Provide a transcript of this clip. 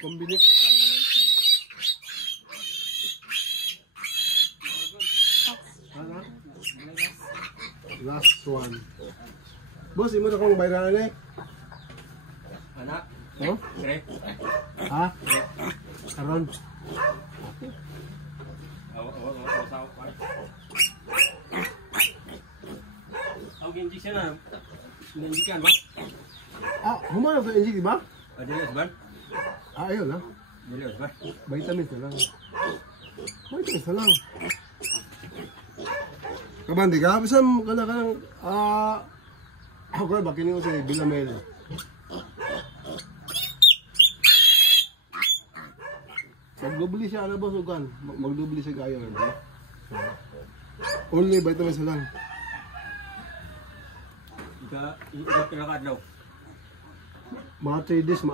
Combination. Ano? Last one. Boss, imo na kong bayranan eh. Anak? Oh? Tre? Ha? Karon. Ang injection na. Injection ba? Ah, humana sa injik, di ba? Dili ba? Ah, ayun na. Dili ba? Vitamins na lang. Vitamins na lang. Kabandi ka? Bisan ka na ng... ako na ba? Kinig ko si Bilamel. Magdubli siya, ano ba, sugan? Magdubli siya kayo. Only vitamins na lang. Ika pinakadlaw. Mga 3 days,